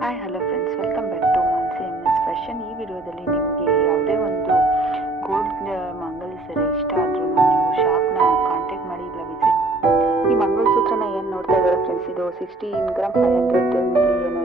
Hi hello friends, welcome back to Mansi MS fashion. ಈ ವಿಡಿಯೋದಲ್ಲಿ ನಿಮಗೆ ಯಾವುದೇ ಒಂದು ಗೋಲ್ಡ್ ಮಂಗಲ ಸರ ಇಷ್ಟ ಆದರೂ ನೀವು ಶಾಪ್ನ ಕಾಂಟ್ಯಾಕ್ಟ್ ಮಾಡಿ ಇಲ್ಲ ವಿಸಿಟ್. ಈ ಮಂಗಲಸೂತ್ರನ ಏನು ನೋಡ್ತಾ ಇದ್ದಾರೆ ಫ್ರೆಂಡ್ಸ್, ಇದು 16 ಗ್ರಾಮ್ 500 ml ಏನು